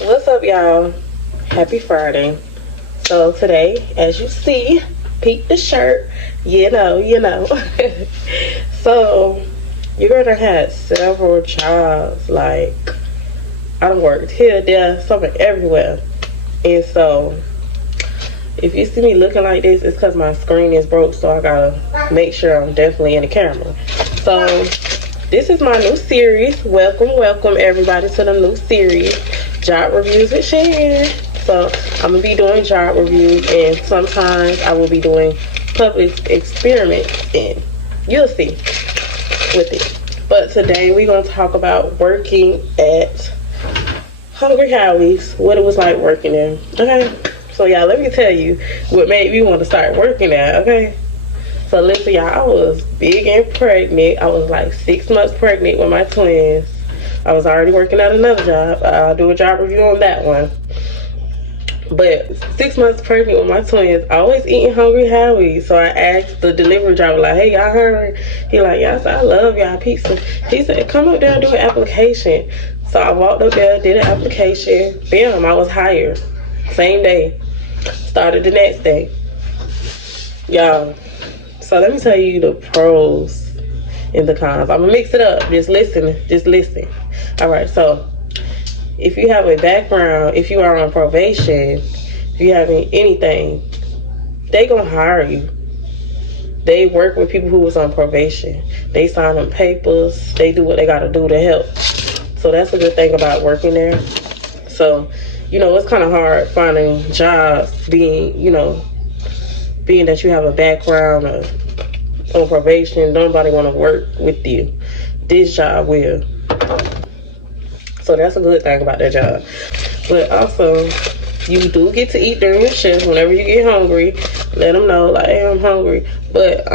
What's up, y'all? Happy Friday. So today, as you see, peep the shirt. You know. So you're gonna have several jobs. Like I done worked here, there, somewhere, everywhere. And so if you see me looking like this, it's because my screen is broke. So I gotta make sure I'm definitely in the camera. So this is my new series. Welcome everybody to the new series, Job Reviews with SHAN. So I'm gonna be doing job reviews, and sometimes I will be doing public experiments, and you'll see with it. But today we're gonna talk about working at Hungry Howie's, what it was like working there. Okay. So y'all, let me tell you what made me want to start working there. Okay. So listen, y'all, I was big and pregnant. I was like 6 months pregnant with my twins. I was already working at another job. I'll do a job review on that one. But 6 months pregnant with my twins, I always eating Hungry Howie. So I asked the delivery driver, like, hey, y'all heard? He like, yeah, I said, I love y'all pizza. He said, come up there and do an application. So I walked up there, did an application. Bam, I was hired. Same day. Started the next day. Y'all. So let me tell you the pros and the cons. I'm gonna mix it up. Just listen. All right. So if you have a background, if you are on probation, if you have anything, they gonna hire you. They work with people who was on probation. They sign them papers. They do what they gotta do to help. So that's a good thing about working there. So, it's kind of hard finding jobs being that you have a background on probation. Nobody want to work with you. This job will. So that's a good thing about that job. But also, you do get to eat during your shift whenever you get hungry. Let them know, like, hey, I'm hungry. But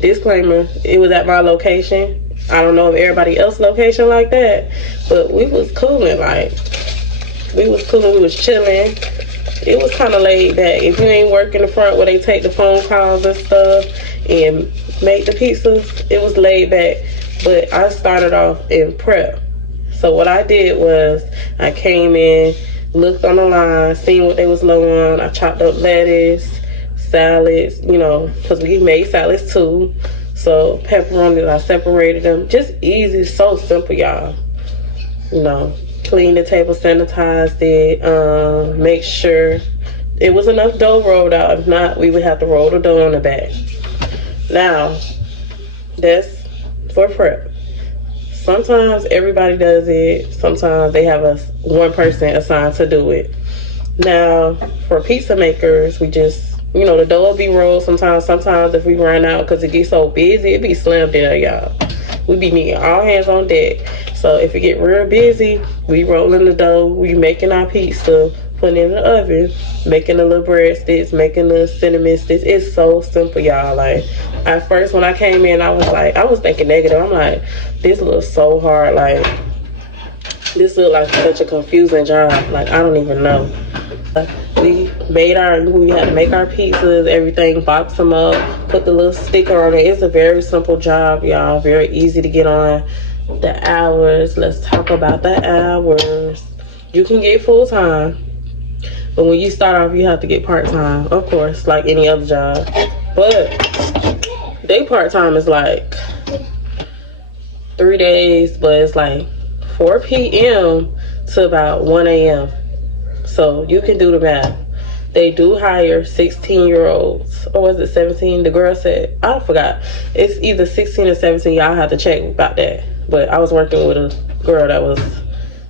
disclaimer, it was at my location. I don't know if everybody else's location like that, but we was cooling. We was chilling. It was kind of laid back. If you ain't working the front where they take the phone calls and stuff and make the pizzas, it was laid back. But I started off in prep. So what I did was I came in, looked on the line, seen what they was low on. I chopped up lettuce, salads, because we made salads too. So pepperoni, I separated them. Just easy, so simple, y'all. Clean the table, sanitized it, make sure it was enough dough rolled out. If not, we would have to roll the dough on the back. Now, that's for prep. Sometimes everybody does it. Sometimes they have one person assigned to do it. Now, for pizza makers, we just, the dough will be rolled sometimes. Sometimes if we run out, because it gets so busy, it be slammed in there, y'all. We be needing all hands on deck. So if it get real busy, we rolling the dough, we making our pizza, putting it in the oven, making the little breadsticks, making the cinnamon sticks. It's so simple, y'all. Like, at first when I came in, I was thinking negative. I'm like, this looks so hard. Like, this look like such a confusing job. Like, I don't even know. We had to make our pizzas, everything, box them up, put the little sticker on it. It's a very simple job, y'all. Very easy to get on. The hours, let's talk about the hours. You can get full-time, but when you start off, you have to get part-time, of course, like any other job. But they part-time is like 3 days, but it's like 4 p.m. to about 1 a.m. So you can do the math. They do hire 16-year-olds, or was it 17? The girl said, I forgot. It's either 16 or 17. Y'all have to check about that. But I was working with a girl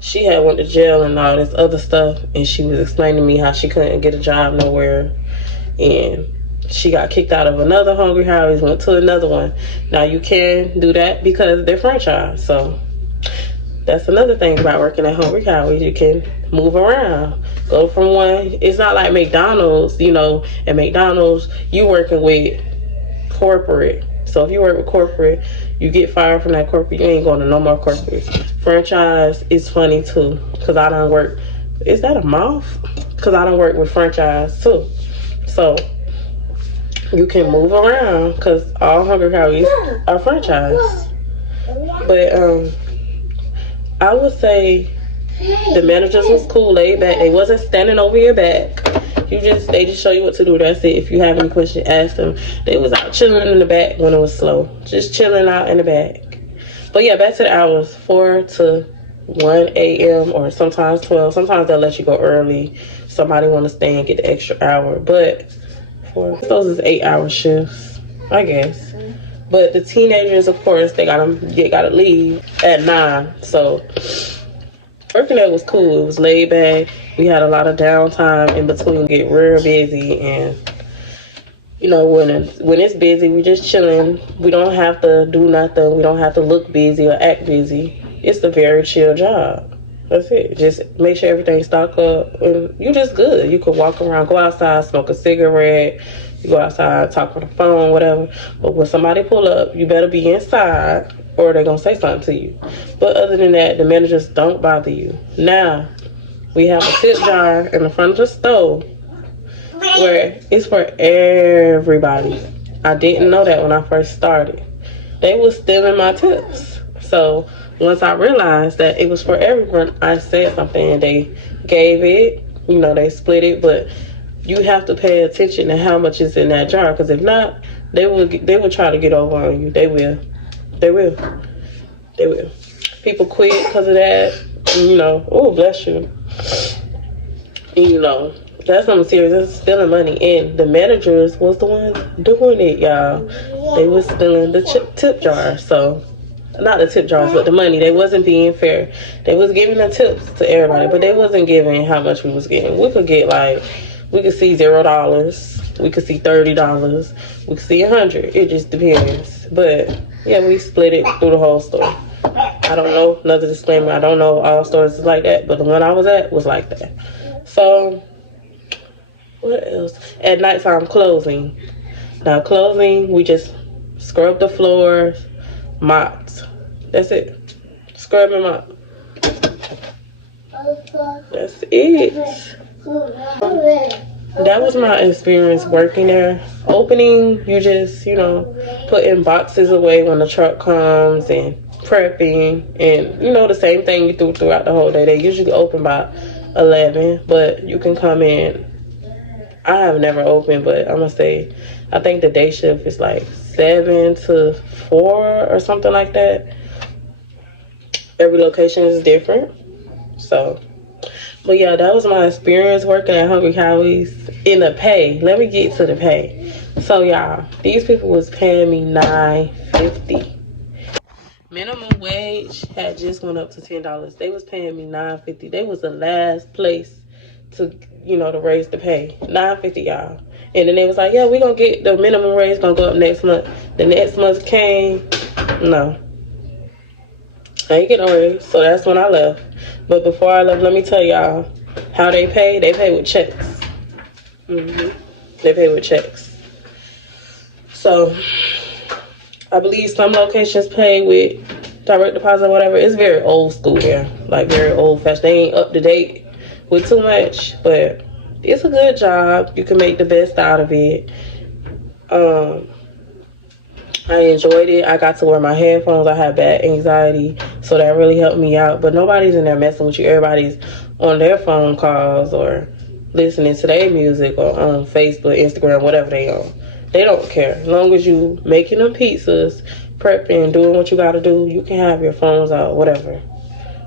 she had went to jail and all this other stuff, and she was explaining to me how she couldn't get a job nowhere, and she got kicked out of another Hungry Howie's, went to another one. Now you can do that because they're franchise. So that's another thing about working at Hungry Howie's. You can move around, go from one. It's not like McDonald's. At McDonald's you working with corporate. So if you work with corporate, you get fired from that corporate, you ain't going to no more corporate. Franchise is funny too, because I don't work. Is that a moth? Because I don't work with franchise too. So you can move around because all Hungry Howie's are franchise. But I would say The managers was cool, laid back. They wasn't standing over your back. They just show you what to do. That's it. If you have any questions, ask them. They was out chilling in the back when it was slow. Just chilling out in the back. But yeah, back to the hours. 4 to 1 a.m. or sometimes 12. Sometimes they'll let you go early. Somebody want to stay and get the extra hour. But those is 8-hour shifts, I guess. But the teenagers, of course, they gotta leave at 9. So working there was cool. It was laid back. We had a lot of downtime in between. Get real busy, and you know, when it's busy, we just chilling. We don't have to do nothing. We don't have to look busy or act busy. It's a very chill job. That's it. Just make sure everything's stocked up, and you just good. You could walk around, go outside, smoke a cigarette. You go outside, talk on the phone, whatever. But when somebody pull up, you better be inside, or they're gonna say something to you. But other than that, the managers don't bother you. Now, we have a tip jar in the front of the stove where it's for everybody. I didn't know that when I first started. They was stealing my tips. So once I realized that it was for everyone, I said something and they gave it. You know, they split it, but you have to pay attention to how much is in that jar, because if not, they will try to get over on you. They will. People quit because of that. You know, oh, bless you. And, you know, that's something serious. That's stealing money. And the managers was the ones doing it, y'all. They was stealing the tip jars. So, not the tip jars, but the money. They wasn't being fair. They was giving the tips to everybody, but they wasn't giving how much we was getting. We could get we could see $0. We could see $30. We could see $100. It just depends. But yeah, we split it through the whole store. I don't know, another disclaimer, I don't know if all stores is like that, but the one I was at was like that. So, what else? At nighttime, closing. Now, closing, we just scrub the floors, mopped. That's it. Scrub and mop. That's it. That was my experience working there. Opening, you just, you know, putting boxes away when the truck comes and prepping, and you know, the same thing you do throughout the whole day. They usually open by 11, but you can come in. I have never opened, but I'm gonna say I think the day shift is like 7 to 4 or something like that. Every location is different. So, but yeah, that was my experience working at Hungry Howie's. In the pay, let me get to the pay. So y'all, these people was paying me $9.50. Minimum wage had just went up to $10. They was paying me $9.50. They was the last place to, you know, to raise the pay. $9.50, y'all. And then they was like, yeah, we gonna get the minimum wage gonna go up next month. The next month came, no. I ain't get no raise, so that's when I left. But before I left, let me tell y'all how they pay. They pay with checks. They pay with checks. So, I believe some locations pay with direct deposit or whatever. It's very old school there. Like, very old fashioned. They ain't up to date with too much, but it's a good job. You can make the best out of it. I enjoyed it. I got to wear my headphones. I had bad anxiety, so that really helped me out. But nobody's in there messing with you. Everybody's on their phone calls or listening to their music or on Facebook, Instagram, whatever they on. They don't care. As long as you making them pizzas, prepping, doing what you got to do, you can have your phones out, whatever.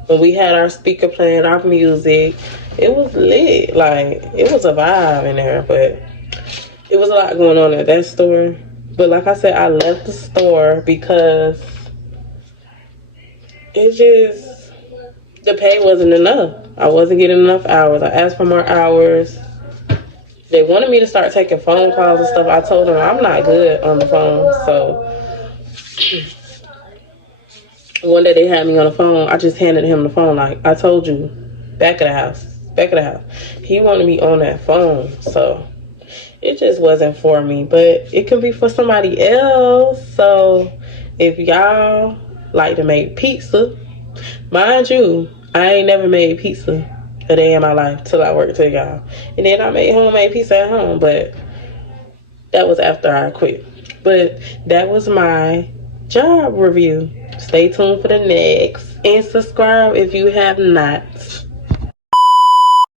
When we had our speaker playing, our music, it was lit. Like, it was a vibe in there, but it was a lot going on at that store. But like I said, I left the store because it just, the pay wasn't enough. I wasn't getting enough hours. I asked for more hours. They wanted me to start taking phone calls and stuff. I told them I'm not good on the phone. So one day they had me on the phone. I just handed him the phone like, I told you, back of the house. He wanted me on that phone. So it just wasn't for me. But it can be for somebody else. So if y'all like to make pizza, mind you, I ain't never made pizza a day in my life till I worked till y'all. And then I made homemade pizza at home, but that was after I quit. But that was my job review. Stay tuned for the next, and subscribe if you have not.